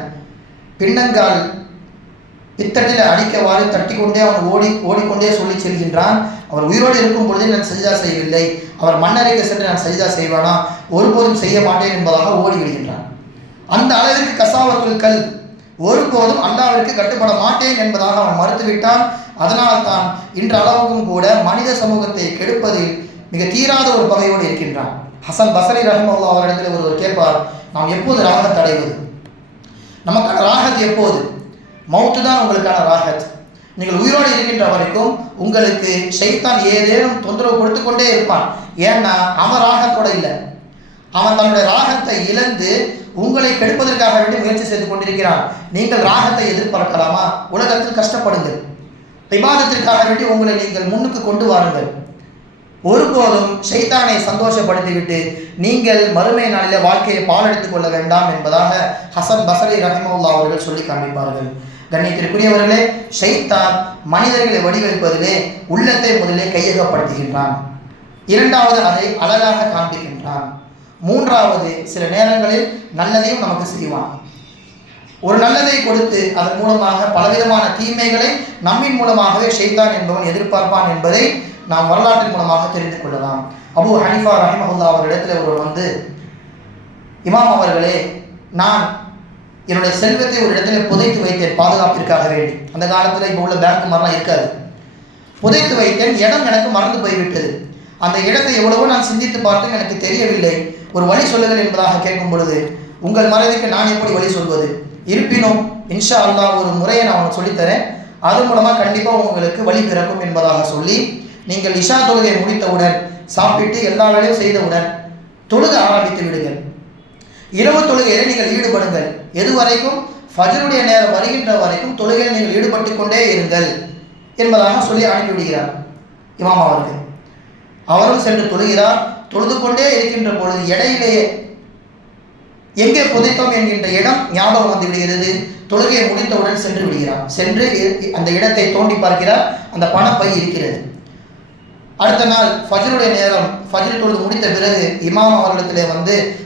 பின்னங்கால் பித்தட்டில் அடிக்கவாறு தட்டிக்கொண்டே அவன் ஓடிக்கொண்டே சொல்லி செல்கின்றான். அவர் உயிரோடு இருக்கும் பொழுதே நான் சஜ்தா செய்யவில்லை, அவர் மண்ணறைக்கு சென்று நான் சஜ்தா செய்வானா, ஒருபோதும் செய்ய மாட்டேன் என்பதாக ஓடிவிடுகின்றான். அந்த அளவிற்கு கசாவத்துல் கல், ஒருபோதும் அல்லாஹ்விற்கு கட்டுப்பட மாட்டேன் என்பதாக அவன் மறுத்துவிட்டான். அதனால் தான் இன்று அளவுக்கும் கூட மனித சமூகத்தை கெடுப்பதில் மிக தீராத ஒரு பகையோடு இருக்கின்றான். ஹசன் பஸ்ரி ரஹ்மத்துல்லாஹி அவரிடத்தில் ஒருவர் கேட்பார், நாம் எப்போது ராகத் அடைவது, நமக்கான ராகத் எப்போது? மௌத்து தான் உங்களுக்கான ராகத். நீங்கள் உயிரோடு இருக்கின்ற வரைக்கும் உங்களுக்கு ஷைத்தான் ஏதேனும் தொந்தரவு கொடுத்து கொண்டே இருப்பான். ஏன்னா அவன் ராகத்தோடு இல்லை, அவன் தன்னுடைய ராகத்தை இழந்து உங்களை கெடுப்பதற்காக வேண்டி முயற்சி செய்து கொண்டிருக்கிறான். நீங்கள் ராகத்தை எதிர்பார்க்கலாமா? உலகத்தில் கஷ்டப்படுங்கள். இபாதத்திற்காக வேண்டி உங்களை நீங்கள் முன்னுக்கு கொண்டு வாருங்கள். ஒருபோதும் ஷைத்தானை சந்தோஷப்படுத்திவிட்டு நீங்கள் மறுமை நாளிலே வாழ்க்கையை பாலெடுத்துக் கொள்ள வேண்டாம் என்பதாக ஹசன் பஸ்ரி ரஹிமஹுல்லாஹ் அவர்கள் சொல்லி காண்பிப்பார்கள். கண்ணியத்திற்குரியவர்களே, ஷைத்தான் மனிதர்களை வடிவமைப்பதிலே உள்ளத்தை முதலே கையகப்படுத்துகின்றான். இரண்டாவது, அதை அழகாக காண்பிக்கின்றான். மூன்றாவது, சில நேரங்களில் நல்லதையும் நமக்கு செய்வான். ஒரு நல்லதை கொடுத்து அதன் மூலமாக பலவிதமான தீமைகளை நம்மின் மூலமாகவே ஷைத்தான் என்பவன் எதிர்பார்ப்பான் என்பதை நாம் வரலாற்றின் மூலமாக தெரிந்து கொள்ளலாம். அபூ ஹனீஃபா ரஹிமஹுல்லாஹ் அவர்களிடத்தில் ஒருவர் இமாம் அவர்களே, நான் என்னுடைய செல்வத்தை ஒரு இடத்துல புதைத்து வைத்தேன் பாதுகாப்பிற்காக வேண்டி. அந்த காலத்தில் இப்போ உள்ள பேங்க் மாதிரிலாம் இருக்காது. புதைத்து வைத்தேன், இடம் எனக்கு மறந்து போய்விட்டது. அந்த இடத்தை எவ்வளவோ நான் சிந்தித்து பார்த்தும் எனக்கு தெரியவில்லை. ஒரு வழி சொல்லுங்கள் என்பதாக கேட்கும் பொழுது, உங்கள் மறைவுக்கு நான் எப்படி வழி சொல்வது? இருப்பினும் இன்ஷா அல்லாஹ் ஒரு முறையை நான் உங்களுக்கு சொல்லித்தரேன், அது மூலமாக கண்டிப்பாக உங்களுக்கு வழி பிறக்கும் என்பதாக சொல்லி, நீங்கள் இஷா தொழுகை முடித்தவுடன் சாப்பிட்டு எல்லா வேலையும் செய்தவுடன் தொழுக ஆரம்பித்து விடுங்கள். இரவு தொழுகையில நீங்கள் ஈடுபடுங்கள். எது வரைக்கும்? ஃபஜ்ருடைய நேரம் வருகின்ற வரைக்கும் தொழுகையில் நீங்கள் ஈடுபட்டு கொண்டே இருங்கள் என்பதாக சொல்லி அனுப்பிவிடுகிறார் இமாம் அவர்கள். அவரும் சென்று தொழுகிறார். தொழுது கொண்டே இருக்கின்ற பொழுது இடையிலேயே எங்கே புதைத்தோம் என்கின்ற இடம் ஞாபகம் வந்து விடுகிறது. தொழுகையை முடித்தவுடன் சென்று விடுகிறார். சென்று அந்த இடத்தை தோண்டி பார்க்கிறார். அந்த பணப்பை இருக்கிறது. அடுத்த நாள் ஃபஜ்ருடைய நேரம், ஃபஜ்ர் தொழுது முடித்த பிறகு இமாம் அவர்களிடத்திலே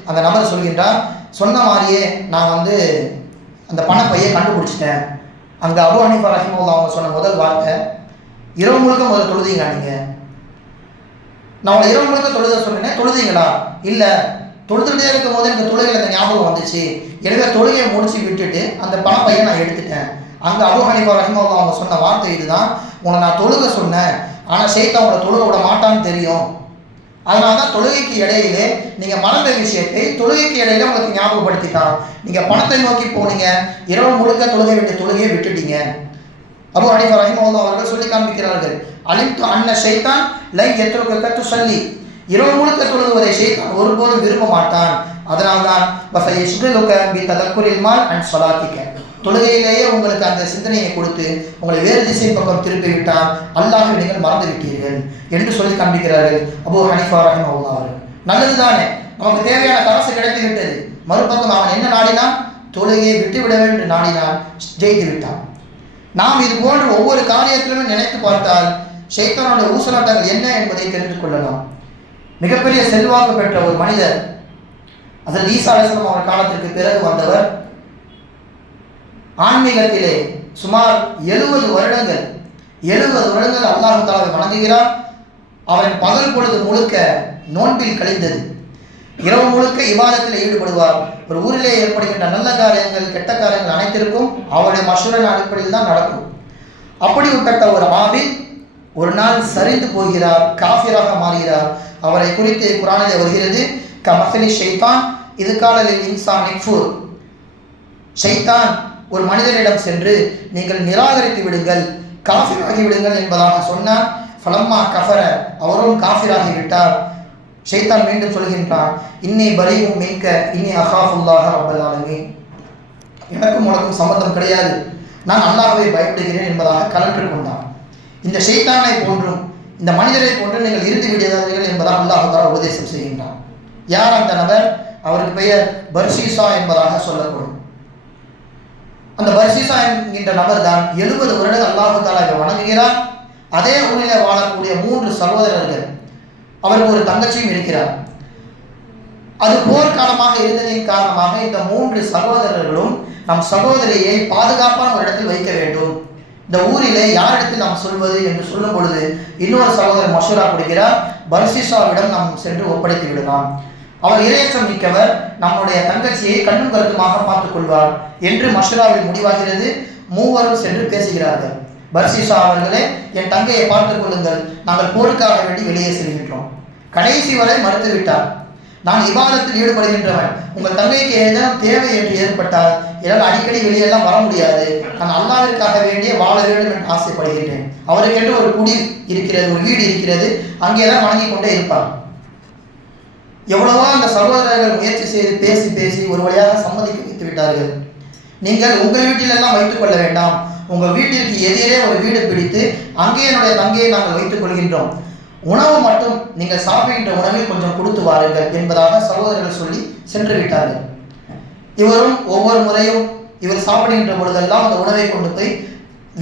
அந்த நபர் சொல்கின்றார், சொன்ன மாதிரியே நான் அந்த பணப்பையை கண்டுபிடிச்சிட்டேன். அங்கே அபூ ஹனீஃபா ரஹிமஹுல்லாஹ் அவங்க சொன்ன முதல் வார்த்தை, இரவு முழுக்க முதல்ல தொழுதீங்க நீங்கள்? நான் உங்களை இரவு முழுக்க தொழுத சொன்னேன், தொழுதீங்களா? இல்லை, தொழுதுகிட்டே இருக்கும் போது எனக்கு தொழுகையில் அந்த ஞாபகம் வந்துச்சு. எனவே தொழுகையை முடிச்சு விட்டுட்டு அந்த பணப்பையை நான் எடுத்துட்டேன். அங்கே அபூ ஹனீஃபா ரஹிமஹுல்லாஹ் அவங்க சொன்ன வார்த்தை இதுதான், உங்களை நான் தொழுக சொன்னேன், ஆனால் ஷைத்தான் உங்களை தொழுக விட மாட்டான்னு தெரியும். அதனால தான் தொழுகைக்கு இடையிலே நீங்கள் மறந்த விஷயத்தை தொழுகைக்கு இடையில உங்களுக்கு ஞாபகப்படுத்திட்டான். நீங்கள் பணத்தை நோக்கி போனீங்க, இரவு முழுக்க தொழுகை வேண்டிய தொழுகையை விட்டுட்டீங்க. அபூ ஹனீஃபா ரஹிமஹுல்லாஹ் அவர்கள் சொல்லி காண்பிக்கிறார்கள், அலிம்து அன்ன ஷைத்தான் லை யத்ருக துஸல்லி, இரவு முழுக்க தொழுகுவதை ஷைத்தான் ஒருபோதும் விரும்ப மாட்டான். அதனால்தான் வஸயஷ்கிலுக பிததக்குரில் மால் அன் ஸலாத்திக, தொழுகையிலேயே உங்களுக்கு அந்த சிந்தனையை கொடுத்து உங்களை வேறு திசை பக்கம் திருப்பி விட்டால் அல்லாஹ்வை நீங்கள் மறந்து விட்டீர்கள் என்று சொல்லி காண்பிக்கிறார்கள் அபூ ஹனீஃபா ரஹிமஹுல்லாஹ் அவர்கள். நல்லது தானே, நமக்கு தேவையான தரசு கிடைத்து விட்டது. மறுபக்கம் அவன் என்ன நாடினான்? தொழுகையை விட்டுவிட வேண்டும் நாடினான், ஜெயித்து விட்டான். நாம் இது போன்று ஒவ்வொரு காரியத்திலும் நினைத்து பார்த்தால் ஷைத்தானுடைய ஊசலாட்டங்கள் என்ன என்பதை தெரிந்து கொள்ளலாம். மிகப்பெரிய செல்வாக்கு பெற்ற ஒரு மனிதர், ஹஜ்ரத் ஈசா அலைஹிஸ்ஸலாம் அவர் காலத்திற்கு பிறகு வந்தவர், ஆன்மீகத்திலே சுமார் 70 வருடங்கள் அல்லாஹ் தஆலாவை வணங்குகிறார். அவரின் பகல் பொழுது முழுக்க நோன்பில் கழிந்தது. இரவு முழுக்க இபாதத்தில் ஈடுபடுவார். ஒரு ஊரிலே ஏற்படுகின்ற நல்ல காரியங்கள் கெட்ட காரியங்கள் அனைத்திற்கும் அவருடைய மஷூரின் அடிப்படையில் தான் நடக்கும். அப்படிப்பட்ட ஒரு ஆபித் ஒரு நாள் சரிந்து போகிறார், காஃபிராக மாறுகிறார். அவரை குறித்து குர்ஆனிலே வருகிறது, கமஸலி ஷைத்தான் இது காலலில் இன்சான் இக்ஃபுர், ஷைத்தான் ஒரு மனிதனிடம் சென்று நீங்கள் நிராகரித்து விடுங்கள், காஃபிராகி விடுங்கள் என்பதாக சொன்னார். ஃபலம்மா கஃபர, அவரும் காஃபிராகி விட்டார். ஷைத்தான் மீண்டும் சொல்கின்றான், இன்னி பரீஉம் மின்க இன்னி அகாஃபுல்லாஹ ரப்பல் ஆலமீன், எனக்கும் உனக்கும் சம்பந்தம் கிடையாது, நான் அல்லாஹ்வை பயப்படுகிறேன் என்பதாக கலன்று கொண்டான். இந்த ஷைத்தானை போன்றும் இந்த மனிதரை போன்று நீங்கள் இருந்து விடாதீர்கள் என்பதாக அல்லாஹ் தஆலா உபதேசம் செய்கின்றான். யார் அந்த நபர்? அவருக்கு பெயர் பர்ஷீசா என்பதாக சொல்லப்படும். அந்த பர்ஷீசா என்கின்ற நபர் தான் 70 வருடங்கள் அல்லாஹ் தஆலாவை வணங்குகிறார். அதே ஊரிலே வாழக்கூடிய 3 சகோதரர்கள், அவருக்கு ஒரு தங்கச்சியும் இருக்கிறார். அது போர்க்காலமாக இருந்ததின் காரணமாக இந்த 3 சகோதரர்களும் நம் சகோதரியை பாதுகாப்பான ஒரு இடத்தில் வைக்க வேண்டும், இந்த ஊரிலே யாரிடத்தில் நாம் சொல்வது என்று சொல்லும் பொழுது இன்னொரு சகோதரர் மஷூரா கொடுக்கிறார், பர்ஷீசாவிடம் நாம் சென்று ஒப்படைத்து விடலாம், அவர் இரையச்சம் மிக்கவர், நம்முடைய தங்கச்சியை கண்ணும் கருத்துமாக பார்த்துக் கொள்வார் என்று மஷூராவில் முடிவாகிறது. மூவரும் சென்று பேசுகிறார்கள். பர்ஷீசா அவர்களே, என் தங்கையை பார்த்துக் கொள்ளுங்கள், நாங்கள் போருக்காக வேண்டி வெளியே செல்கின்றோம். கடைசி வரை மறுத்துவிட்டார். நான் இபாதத்தில் ஈடுபடுகின்றவன், உங்கள் தங்கைக்கு ஏதேனும் தேவை என்று ஏற்பட்டால் என்னால் அடிக்கடி வெளியெல்லாம் வர முடியாது, நான் அல்லாஹ்விற்காக வேண்டிய வாழ வேண்டும் என்று ஆசைப்படுகின்றேன். அவருக்கென்று ஒரு குடில் இருக்கிறது, ஒரு வீடு இருக்கிறது, அங்கேதான் வணங்கி கொண்டே இருப்பார். எவ்வளவோ அந்த சகோதரர்கள் முயற்சி செய்து பேசி பேசி ஒரு வழியாக சம்மதிக்க வைத்து விட்டார்கள். நீங்கள் உங்கள் வீட்டிலெல்லாம் வைத்துக் கொள்ள வேண்டாம், உங்கள் வீட்டிற்கு எதிரே ஒரு வீடு பிடித்து அங்கே என்னுடைய தங்கையை நாங்கள் வைத்துக் கொள்கின்றோம், உணவு மட்டும் நீங்கள் சாப்பிடுகின்ற உணவில் கொஞ்சம் கொடுத்து வாருங்கள் என்பதாக சகோதரர்கள் சொல்லி சென்று விட்டார்கள். இவரும் ஒவ்வொரு முறையும் இவர் சாப்பிடுகின்ற பொழுதெல்லாம் அந்த உணவை கொண்டு போய்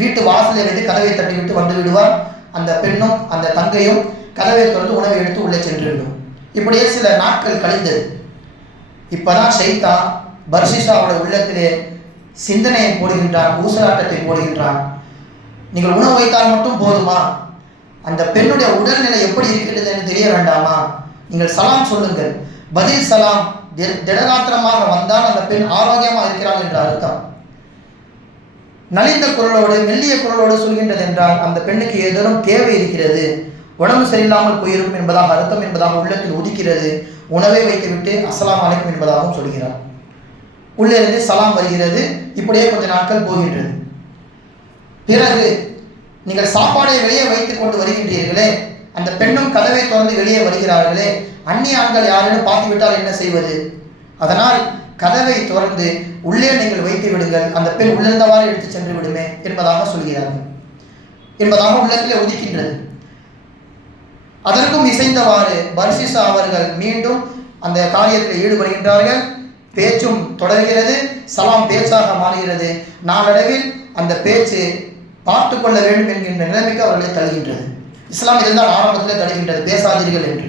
வீட்டு வாசலை வைத்து கதவை தட்டிவிட்டு வந்து விடுவார். அந்த பெண்ணும் அந்த தங்கையும் கதவை திறந்து உணவை எடுத்து உள்ளே சென்றுவிடும். இப்படியே சில நாட்கள் கழிந்தது. இப்பதான் ஷைத்தான் பர்ஷிஷாவோட உள்ளத்திலே சிந்தனையை போடுகின்றான், ஊசலாட்டத்தை போடுகின்றான். நீங்கள் உணவு வைத்தால் மட்டும் போதுமா? அந்த பெண்ணுடைய உடல்நிலை எப்படி இருக்கிறது என்று தெரிய வேண்டாமா? நீங்கள் சலாம் சொல்லுங்கள். பதில் சலாம் திடகாத்திரமாக வந்தால் அந்த பெண் ஆரோக்கியமாக இருக்கிறாள் என்ற அர்த்தம். நலிந்த குரலோடு மெல்லிய குரலோடு சொல்கின்றது என்றால் அந்த பெண்ணுக்கு ஏதேனும் தேவை இருக்கிறது, உடம்பு சரியில்லாமல் போயிருக்கும் என்பதாக அர்த்தம் என்பதாக உள்ளத்தில் உதிக்கிறது. உணவை வைத்துவிட்டு அஸ்ஸலாமு அலைக்கும் என்பதாகவும் சொல்கிறார். உள்ளே இருந்து சலாம் வருகிறது. இப்படியே கொஞ்ச நாட்கள் போகின்றது. பிறகு நீங்கள் சாப்பாடை வெளியே வைத்துக் கொண்டு வருகின்றீர்களே, அந்த பெண்ணும் கதவை திறந்து வெளியே வருகிறார்களே, அந்நிய ஆண்கள் யாரேனும் பார்த்துவிட்டால் என்ன செய்வது? அதனால் கதவை திறந்து உள்ளே நீங்கள் வைத்து விடுங்கள், அந்த பெண் உள்ளிருந்தவாறு எடுத்து சென்று விடுமே என்பதாக சொல்கிறார்கள் என்பதாக உள்ளத்திலே உதிக்கின்றது. அதற்கும் இசைந்தவாறு பர்ஷிஷா அவர்கள் மீண்டும் அந்த காரியத்தில் ஈடுபடுகின்றார்கள். பேச்சும் தொடர்கிறது, சலாம் பேச்சாக மாறுகிறது. நாளடைவில் அந்த பேச்சு பார்த்து கொள்ள வேண்டும் என்கின்ற நிலைமைக்கு அவர்களை தழுகின்றது. இஸ்லாம் இருந்தால் ஆரம்பத்தில் தழுகின்றது, பேசாதீர்கள் என்று.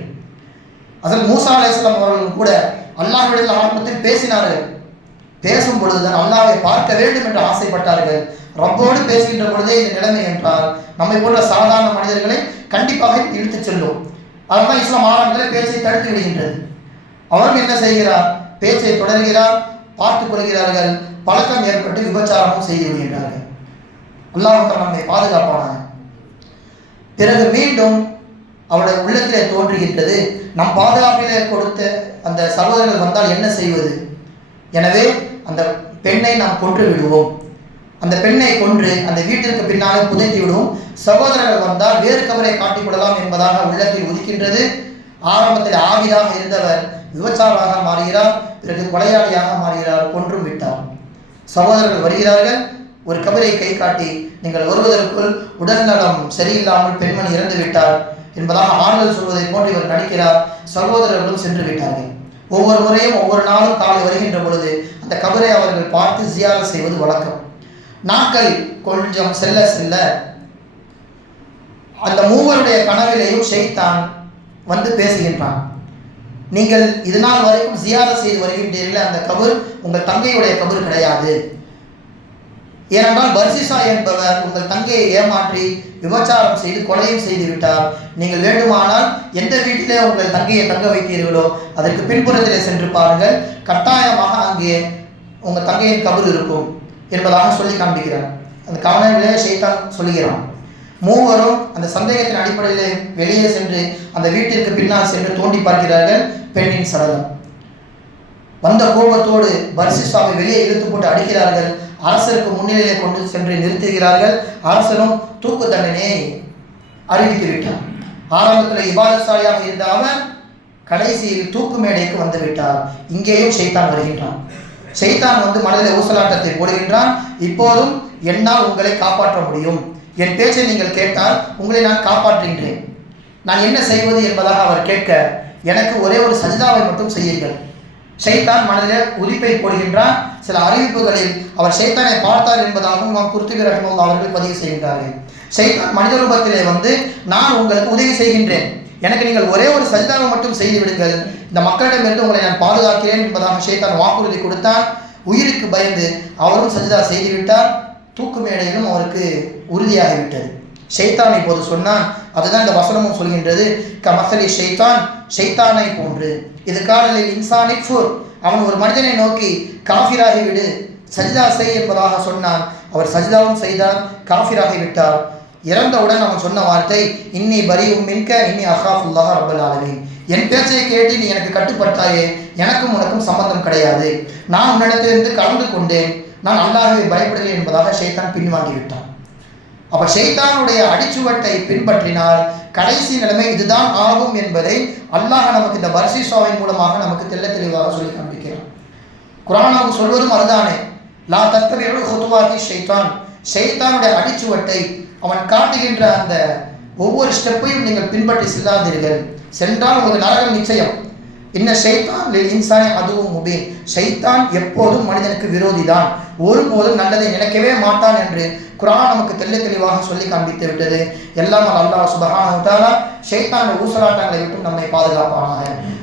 அதில் மூசா அலைஹிஸ்ஸலாம் அவர்களும் கூட அல்லாஹ்விடத்தில் ஆரம்பத்தில் பேசினார்கள். பேசும் பொழுதுதான் அல்லாஹ்வை பார்க்க வேண்டும் என்று ஆசைப்பட்டார்கள். ரப்போடு பேசுகின்ற பொழுதே இந்த நிலைமை என்றால் நம்மை போன்ற சாதாரண மனிதர்களை கண்டிப்பாக இழுத்து செல்லும். அதனால் இஸ்லாம் ஆரம்பத்தில் பேச்சை தடுத்து விடுகின்றது. அவரும் என்ன செய்கிறார்? பேச்சை தொடர்கிறார், பார்த்துக் கொள்கிறார்கள். பழக்கம் ஏற்பட்டு விபச்சாரமும் செய்து விடுகின்றார்கள். அல்லாஹ் நம்மை பாதுகாப்பானாங்க. பிறகு மீண்டும் அவருடைய உள்ளத்திலே தோன்றுகின்றது, நம் பாதுகாப்பிலே கொடுத்த அந்த சகோதரர்கள் வந்தால் என்ன செய்வது? எனவே அந்த பெண்ணை நாம் கொன்று விடுவோம், அந்த பெண்ணை கொன்று அந்த வீட்டிற்கு பின்னாலே புதைத்து விடுவோம். சகோதரர்கள் வந்தால் வேறு கபரை காட்டிக்கொள்ளலாம் என்பதாக உள்ளத்தில் உதிக்கின்றது. ஆரம்பத்தில் ஆவிதாக இருந்தவர் விபச்சாராக மாறுகிறார், பிறகு கொலையாளியாக மாறுகிறார், கொன்றும் விட்டார். சகோதரர்கள் வருகிறார்கள், ஒரு கபரை கை காட்டி நீங்கள் வருவதற்குள் உடல்நலம் சரியில்லாமல் பெண்மணி இறந்து விட்டார் என்பதாக ஆறுதல் சொல்வதை போன்று இவர் நடிக்கிறார். சகோதரர்களும் சென்று விட்டார்கள். ஒவ்வொரு முறையும் ஒவ்வொரு நாளும் காலை வருகின்ற பொழுது அந்த கபரை அவர்கள் பார்த்து ஜியாரத் செய்வது வழக்கம். நாட்கள் கொஞ்சம் செல்ல செல்ல அந்த மூவருடைய கனவிலேயும் ஷைத்தான் வந்து பேசுகின்றான். நீங்கள் இது நாள் வரைக்கும் ஜியாரத் செய்து வருகின்றீர்கள், அந்த கபர் உங்கள் தங்கையுடைய கபர் கிடையாது. ஏனென்றால் பர்ஷிஷா என்பவர் உங்கள் தங்கையை ஏமாற்றி விபச்சாரம் செய்து கொலையும் செய்து விட்டார். நீங்கள் வேண்டுமானால் எந்த வீட்டிலே உங்கள் தங்கையை தங்க வைத்தீர்களோ அதற்கு பின்புறத்திலே சென்று பாருங்கள், கட்டாயமாக அங்கே உங்கள் தங்கையின் கபர் இருக்கும் என்பதாக சொல்லி காண்பிக்கிறார். அந்த கவனத்திலே ஷைத்தான் சொல்லுகிறான். மூவரும் அந்த சந்தேகத்தின் அடிப்படையிலே வெளியே சென்று அந்த வீட்டிற்கு பின்னால் சென்று தோண்டி பார்க்கிறார்கள். பெண்ணின் சடலம். வந்த கோபத்தோடு பர்ஷிஷாவை வெளியே இழுத்து போட்டு அடிக்கிறார்கள். அரசருக்கு முன்னிலையிலே கொண்டு சென்று நிறுத்துகிறார்கள். அரசரும் தூக்கு தண்டனையை அறிவித்து விட்டார். ஆரம்பத்தில் இபாதத்சாலியாக இருந்த அவர் கடைசியில் தூக்கு மேடைக்கு வந்து விட்டார். இங்கேயும் ஷைத்தான் வருகின்றான். ஷைத்தான் வந்து மனதில் ஊசலாட்டத்தை போடுகின்றான். இப்போதும் என்னால் உங்களை காப்பாற்ற முடியும், என் பேச்சை நீங்கள் கேட்டால் உங்களை நான் காப்பாற்றுகின்றேன், நான் என்ன செய்வது என்பதாக அவர் கேட்க, எனக்கு ஒரே ஒரு சஜிதாவை மட்டும் செய்யுங்கள். ஷைத்தான் மனதில் உதிப்பை போடுகின்றான். சில அறிவிப்புகளில் அவர் ஷைத்தானை பார்த்தார் என்பதாகவும் நாம் குர்துபி ரஹிமஹுல்லாஹ் அவர்கள் பதிவு செய்கின்றார்கள். ஷைத்தான் மனித ரூபத்திலே வந்து நான் உங்களுக்கு உதவி செய்கின்றேன், எனக்கு நீங்கள் ஒரே ஒரு சஜிதாவை மட்டும் செய்து விடுங்கள், இந்த மக்களிடமிருந்து உங்களை நான் பாதுகாக்கிறேன் என்பதாக ஷைத்தான் வாக்குறுதி கொடுத்தான். உயிருக்கு பயந்து அவரும் சஜிதா செய்துவிட்டார். தூக்கு மேடையிலும் அவருக்கு உறுதியாகிவிட்டது. ஷைத்தான் இப்போது சொன்னான், அதுதான் இந்த வசனமும் சொல்கின்றது, கமசலி ஷைத்தான், ஷைத்தானை போன்று. இது காலில் இன்சானிக் ஃபுர், அவன் ஒரு மனிதனை நோக்கி காஃபிராகிவிடு, சஜிதா செய் என்பதாக சொன்னான். அவர் சஜிதாவும் செய்தார், காஃபிராகி விட்டார். இறந்தவுடன் அவன் சொன்ன வார்த்தை, இன்னி பரியும் மின்க இன்னி அஹாஃபுல்லாஹ் ரப்பல் ஆலமீன், என் பேச்சை கேட்டு நீ எனக்கு கட்டுப்பட்டாயே, எனக்கும் உனக்கும் சம்பந்தம் கிடையாது, நான் உன்னிடத்திலிருந்து கலந்து கொண்டேன், நான் அல்லாஹ்வை பயப்படுகிறேன் என்பதாக ஷைத்தான் பின்வாங்கி விட்டான். அப்போ ஷைத்தானுடைய அடிச்சுவட்டை பின்பற்றினால் கடைசி நிலைமை இதுதான் ஆகும் என்பதை அல்லாஹ் நமக்கு இந்த வர்ஷிஷாவின் மூலமாக நமக்கு தெள்ள தெளிவாக சொல்லி காண்பிக்கிறான். குர்ஆன் நமக்கு சொல்வதும் அதுதானே, லா தத்தபிஉ குதுவாத்தி ஷைத்தான், ஷைத்தானுடைய அடிச்சுவட்டை அவன் காட்டுகின்ற அந்த ஒவ்வொரு ஸ்டெப்பையும் நீங்கள் பின்பற்றி செல்லாதீர்கள், சென்றால் உங்களுக்கு நரகம் நிச்சயம். இன்ன ஷைத்தான் லில் இன்சானி அதுவும் முபீன், ஷைத்தான் எப்போதும் மனிதனுக்கு விரோதி தான், ஒருபோதும் நல்லதை நினைக்கவே மாட்டான் என்று குர்ஆன் நமக்கு தெள்ள தெளிவாக சொல்லி காண்பித்து விட்டது. எல்லாம் அல்லாஹ் சுப்ஹானஹு வ தஆலா ஷைத்தானுடைய ஊசலாட்டங்களை விட்டு நம்மை பாதுகாப்பானாக.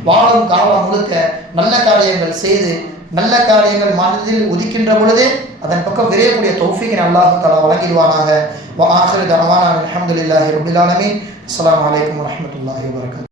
வாழும் காலம் முழுக்க நல்ல காரியங்கள் செய்து நல்ல காரியங்கள் மனதில் உதிக்கின்ற பொழுதே அதன் பக்கம் விரையக்கூடிய தௌஃபீகை அல்லாஹ் தஆலா வழங்கிடுவானாக. வ ஆகிரு தஅவானா அல்ஹம்துலில்லாஹி ரப்பில் ஆலமீன். அஸ்ஸலாமு அலைக்கும் வரஹ்மத்துல்லாஹி வபரகாத்துஹு.